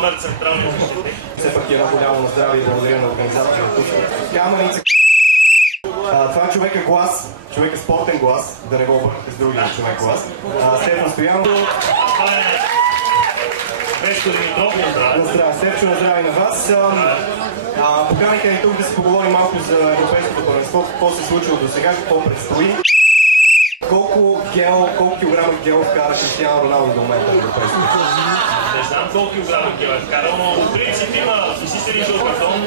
номер централния защитник. Все пак е едно голямо на здраве и благодаря на организацията на Тушко. Каменица. Това е човека глас, човека спортен глас, да не го объркате с другия човек глас. Стефан Стоянов. Веско Димитров, на здраве. На здраве, Стефчо, на здраве на вас. Поканиха ни тук да си поговорим малко за европейското първенство, какво се е случило до сега, какво предстои. Колко килограма гел вкара Кристиано Роналдо до момента на европейското? Не знам колко килограма гел е вкарал, но по принцип има изсистени жълт картон.